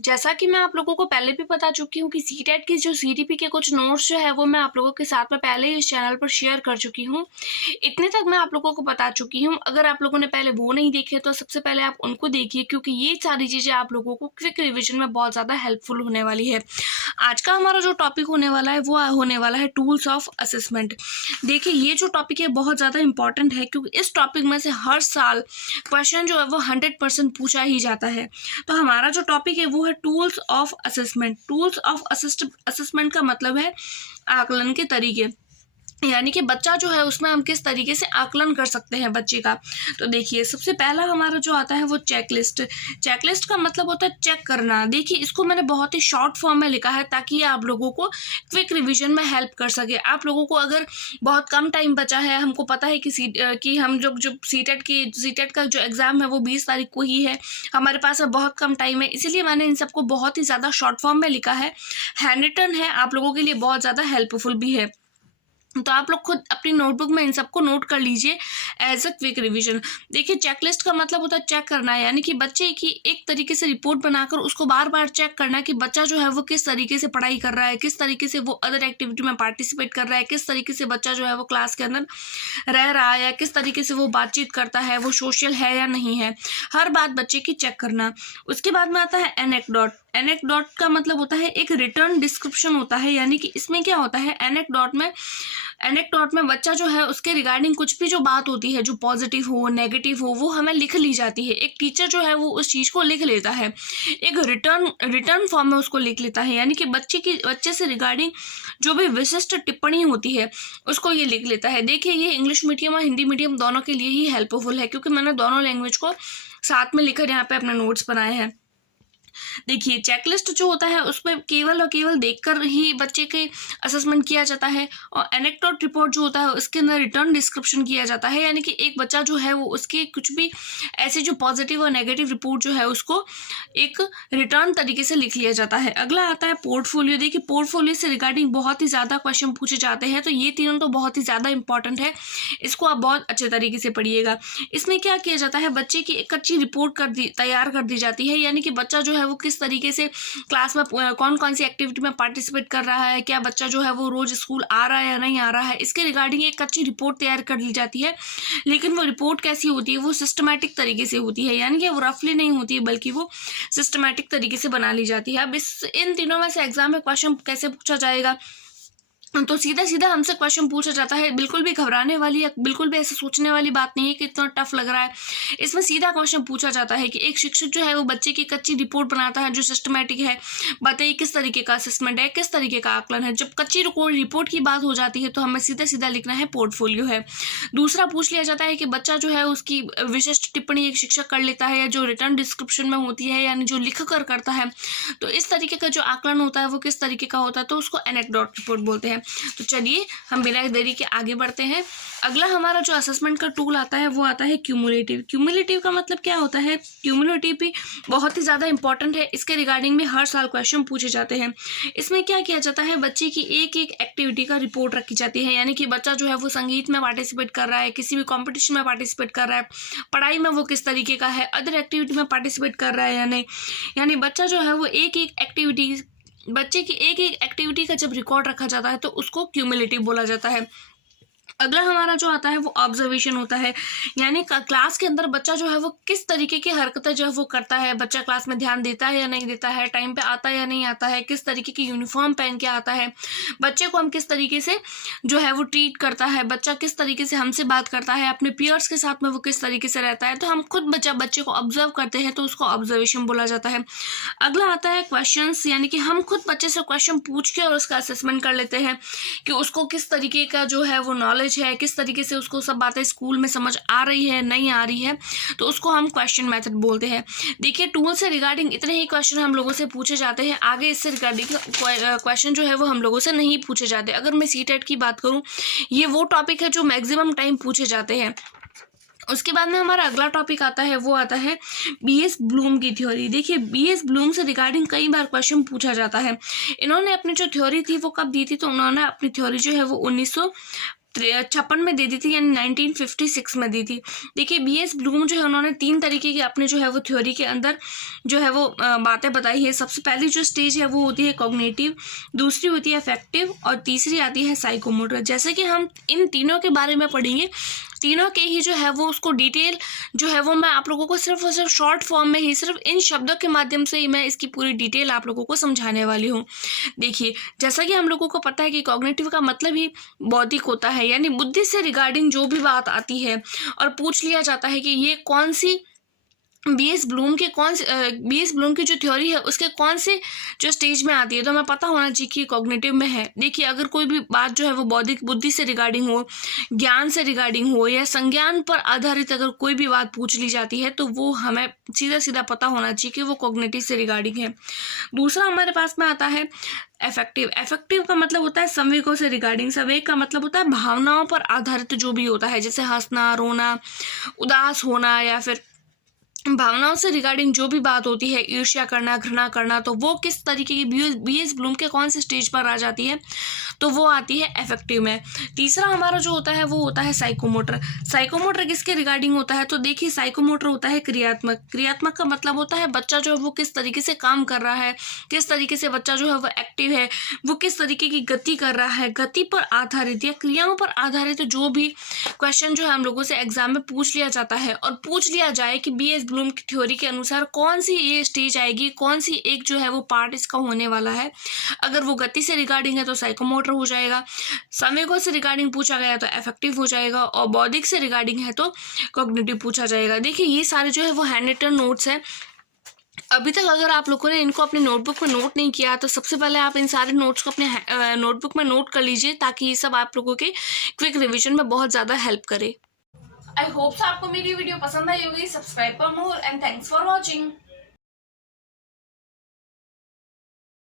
जैसा कि मैं आप लोगों को पहले भी बता चुकी हूँ कि सीटेट की जो सीटीपी के कुछ नोट्स जो है वो मैं आप लोगों के साथ में पहले ही इस चैनल पर शेयर कर चुकी हूँ। इतने तक मैं आप लोगों को बता चुकी हूँ। अगर आप लोगों ने पहले वो नहीं देखे तो सबसे पहले आप उनको देखिए, क्योंकि ये सारी चीज़ें आप लोगों को क्विक रिविजन में बहुत ज़्यादा हेल्पफुल होने वाली है। आज का हमारा जो टॉपिक होने वाला है वो होने वाला है टूल्स ऑफ असेसमेंट। देखिए, ये जो टॉपिक है बहुत ज़्यादा इंपॉर्टेंट है, क्योंकि इस टॉपिक में से हर साल क्वेश्चन जो है वो 100% पूछा ही जाता है। तो हमारा जो टॉपिक है वो है tools of assessment. Tools of assessment का मतलब है आकलन के तरीके, यानी कि बच्चा जो है उसमें हम किस तरीके से आकलन कर सकते हैं बच्चे का। तो देखिए, सबसे पहला हमारा जो आता है वो चेकलिस्ट। चेकलिस्ट का मतलब होता है चेक करना। देखिए, इसको मैंने बहुत ही शॉर्ट फॉर्म में लिखा है ताकि ये आप लोगों को क्विक रिवीजन में हेल्प कर सके। आप लोगों को अगर बहुत कम टाइम बचा है, हमको पता है कि हम लोग जो सीटेट का जो एग्ज़ाम है वो 20 तारीख को ही है, हमारे पास अब बहुत कम टाइम है, इसीलिए मैंने इन सबको बहुत ही ज़्यादा शॉर्ट फॉर्म में लिखा है। हैंड रिटन है, आप लोगों के लिए बहुत ज़्यादा हेल्पफुल भी है। तो आप लोग खुद अपनी नोटबुक में इन सबको नोट कर लीजिए एज अ क्विक रिवीजन। देखिए, चेकलिस्ट का मतलब होता है चेक करना, यानी कि बच्चे की एक तरीके से रिपोर्ट बनाकर उसको बार बार चेक करना कि बच्चा जो है वो किस तरीके से पढ़ाई कर रहा है, किस तरीके से वो अदर एक्टिविटी में पार्टिसिपेट कर रहा है, किस तरीके से बच्चा जो है वो क्लास के अंदर रह रहा है, या किस तरीके से वो बातचीत करता है, वो सोशल है या नहीं है। हर बात बच्चे की चेक करना। उसके बाद में आता है एनेक्डोट। एनेक्डोट का मतलब होता है एक रिटर्न डिस्क्रिप्शन होता है, यानी कि इसमें क्या होता है, एनेक्डोट में बच्चा जो है उसके रिगार्डिंग कुछ भी जो बात होती है, जो पॉजिटिव हो नेगेटिव हो, वो हमें लिख ली जाती है। एक टीचर जो है वो उस चीज़ को लिख लेता है, एक रिटर्न फॉर्म में उसको लिख लेता है, यानी कि बच्चे से रिगार्डिंग जो भी विशिष्ट टिप्पणी होती है उसको ये लिख लेता है। देखिए, ये इंग्लिश मीडियम और हिंदी मीडियम दोनों के लिए ही हेल्पफुल है, क्योंकि मैंने दोनों लैंग्वेज को साथ में लिखकर यहाँ पे अपने नोट्स बनाए हैं। देखिए, चेकलिस्ट जो होता है उसमें केवल और केवल देखकर ही बच्चे के असेसमेंट किया जाता है, और एनेक्डोट रिपोर्ट जो होता है उसके अंदर रिटर्न डिस्क्रिप्शन किया जाता है, यानी कि एक बच्चा जो है वो उसके कुछ भी ऐसी जो पॉजिटिव और नेगेटिव रिपोर्ट जो है उसको एक रिटर्न तरीके से लिख लिया जाता है। अगला आता है पोर्टफोलियो। देखिए, पोर्टफोलियो से रिगार्डिंग बहुत ही ज़्यादा क्वेश्चन पूछे जाते हैं, तो ये तीनों तो बहुत ही ज़्यादा इंपॉर्टेंट है, इसको आप बहुत अच्छे तरीके से पढ़िएगा। इसमें क्या किया जाता है, बच्चे की एक अच्छी रिपोर्ट तैयार कर दी जाती है, यानी कि बच्चा जो है वो किस तरीके से क्लास में कौन कौन सी एक्टिविटी में पार्टिसिपेट कर रहा है, क्या बच्चा जो है वो रोज स्कूल आ रहा है या नहीं आ रहा है, इसके रिगार्डिंग एक अच्छी रिपोर्ट तैयार कर ली जाती है। लेकिन वो रिपोर्ट कैसी होती है, वो सिस्टमैटिक तरीके से होती है, यानी कि वो रफली नहीं होती है बल्कि वो सिस्टमैटिक तरीके से बना ली जाती है। अब इन तीनों में से एग्जाम में क्वेश्चन कैसे पूछा जाएगा, तो सीधा सीधा हमसे क्वेश्चन पूछा जाता है। बिल्कुल भी घबराने वाली या बिल्कुल भी ऐसे सोचने वाली बात नहीं है कि इतना टफ लग रहा है। इसमें सीधा क्वेश्चन पूछा जाता है कि एक शिक्षक जो है वो बच्चे की कच्ची रिपोर्ट बनाता है जो सिस्टमैटिक है। बताइए किस तरीके का असेसमेंट है, किस तरीके का आकलन है। जब कच्ची रिपोर्ट की बात हो जाती है तो हमें सीधा सीधा लिखना है पोर्टफोलियो है। दूसरा पूछ लिया जाता है कि बच्चा जो है उसकी विशिष्ट टिप्पणी एक शिक्षक कर लेता है, या जो रिटर्न डिस्क्रिप्शन में होती है, यानी जो लिख कर करता है। तो इस तरीके का जो आकलन होता है वो किस तरीके का होता है, तो उसको एनेक्डोट रिपोर्ट बोलते हैं। तो चलिए हम बिना देरी के आगे बढ़ते हैं। अगला हमारा जो असेसमेंट का टूल आता है वो आता है क्यूमुलेटिव। क्यूमुलेटिव का मतलब क्या होता है, क्यूमुलेटिव भी बहुत ही ज़्यादा इंपॉर्टेंट है, इसके रिगार्डिंग में हर साल क्वेश्चन पूछे जाते हैं। इसमें क्या किया जाता है, बच्चे की एक एक एक्टिविटी का रिपोर्ट रखी जाती है, यानी कि बच्चा जो है वो संगीत में पार्टिसिपेट कर रहा है, किसी भी कॉम्पिटिशन में पार्टिसिपेट कर रहा है, पढ़ाई में वो किस तरीके का है, अदर एक्टिविटी में पार्टिसिपेट कर रहा है या नहीं, यानी बच्चा जो है वो बच्चे की एक एक एक्टिविटी का जब रिकॉर्ड रखा जाता है तो उसको क्यूमुलेटिव बोला जाता है। अगला हमारा जो आता है वो ऑब्जर्वेशन होता है, यानी क्लास के अंदर बच्चा जो है वो किस तरीके की हरकतें जो है वो करता है, बच्चा क्लास में ध्यान देता है या नहीं देता है, टाइम पे आता है या नहीं आता है, किस तरीके की यूनिफॉर्म पहन के आता है, बच्चे को हम किस तरीके से जो है वो ट्रीट करता है, बच्चा किस तरीके से हमसे बात करता है, अपने पीयर्स के साथ में वो किस तरीके से रहता है। तो हम खुद बच्चे को ऑब्जर्व करते हैं तो उसको ऑब्जर्वेशन बोला जाता है। अगला आता है क्वेश्चंस, यानी कि हम खुद बच्चे से क्वेश्चन पूछ के और उसका असेसमेंट कर लेते हैं कि उसको किस तरीके का जो है वो नॉलेज है, किस तरीके से उसको सब बातें स्कूल में समझ आ रही है नहीं आ रही है, तो उसको हम क्वेश्चन मेथड बोलते हैं। देखिए, टूल से रिगार्डिंग इतने ही क्वेश्चन हम लोगों से पूछे जाते हैं, आगे इससे रिगार्डिंग क्वेश्चन जो है वो हम लोगों से नहीं पूछे जाते। अगर मैं सीटेट की बात करूं, ये वो टॉपिक है जो मैक्सिमम टाइम पूछे जाते हैं। उसके बाद में हमारा अगला टॉपिक आता है वो आता है बीएस ब्लूम की थ्योरी। देखिए, बीएस ब्लूम से रिगार्डिंग कई बार क्वेश्चन पूछा जाता है। इन्होंने अपनी जो थ्योरी थी वो कब दी थी, तो उन्होंने अपनी थ्योरी जो है वो 56 में दे दी थी, यानी 1956 में दी थी। देखिए बीएस ब्लूम जो है उन्होंने 3 तरीके की अपने जो है वो थ्योरी के अंदर जो है वो बातें बताई है। सबसे पहली जो स्टेज है वो होती है कॉग्निटिव, दूसरी होती है अफेक्टिव और तीसरी आती है साइकोमोटर। जैसे कि हम इन तीनों के बारे में पढ़ेंगे, तीनों के ही जो है वो उसको डिटेल जो है वो मैं आप लोगों को सिर्फ और सिर्फ शॉर्ट फॉर्म में ही सिर्फ इन शब्दों के माध्यम से ही मैं इसकी पूरी डिटेल आप लोगों को समझाने वाली हूँ। देखिए जैसा कि हम लोगों को पता है कि कॉग्निटिव का मतलब ही बौद्धिक होता है, यानी बुद्धि से रिगार्डिंग जो भी बात आती है और पूछ लिया जाता है कि ये कौन सी बीएस ब्लूम की जो थ्योरी है उसके कौन से जो स्टेज में आती है, तो हमें पता होना चाहिए कि कॉग्निटिव में है। देखिए अगर कोई भी बात जो है वो बौद्धिक बुद्धि से रिगार्डिंग हो, ज्ञान से रिगार्डिंग हो या संज्ञान पर आधारित अगर कोई भी बात पूछ ली जाती है तो वो हमें सीधा सीधा पता होना चाहिए कि वो कॉग्निटिव से रिगार्डिंग है। दूसरा हमारे पास में आता है एफेक्टिव का मतलब होता है संवेगों से रिगार्डिंग। संवेग का मतलब होता है भावनाओं पर आधारित जो भी होता है, जैसे हंसना, रोना, उदास होना या फिर भावनाओं से रिगार्डिंग जो भी बात होती है, ईर्ष्या करना, घृणा करना, तो वो किस तरीके की बीएस ब्लूम के कौन से स्टेज पर आ जाती है, तो वो आती है एफेक्टिव में। तीसरा हमारा जो होता है वो होता है साइकोमोटर। साइकोमोटर किसके रिगार्डिंग होता है, तो देखिए साइकोमोटर होता है क्रियात्मक का मतलब होता है बच्चा जो है वो किस तरीके से काम कर रहा है, किस तरीके से बच्चा जो है वो एक्टिव है, वो किस तरीके की गति कर रहा है। गति पर आधारित या क्रियाओं पर आधारित जो भी क्वेश्चन जो है हम लोगों से एग्जाम में पूछ लिया जाता है और पूछ लिया जाए कि बीएस ब्लूम की थ्योरी के अनुसार कौन सी ये स्टेज आएगी, कौन सी एक जो है वो पार्ट इसका होने वाला है। अगर वो गति से रिगार्डिंग है तो साइकोमोटर हो जाएगा, संवेगों से रिगार्डिंग पूछा गया तो अफेक्टिव हो जाएगा और बौद्धिक से रिगार्डिंग है तो कॉग्निटिव पूछा जाएगा। देखिए ये सारे जो है वो हैंड रिटन नोट्स है। अभी तक अगर आप लोगों ने इनको अपने नोटबुक में नोट नहीं किया तो सबसे पहले आप इन सारे नोट्स को अपने नोटबुक में नोट कर लीजिए, ताकि ये सब आप लोगों के क्विक रिवीजन में बहुत ज़्यादा हेल्प करे। आई होप सो आपको मेरी वीडियो पसंद आई होगी। Subscribe for more and thanks for watching.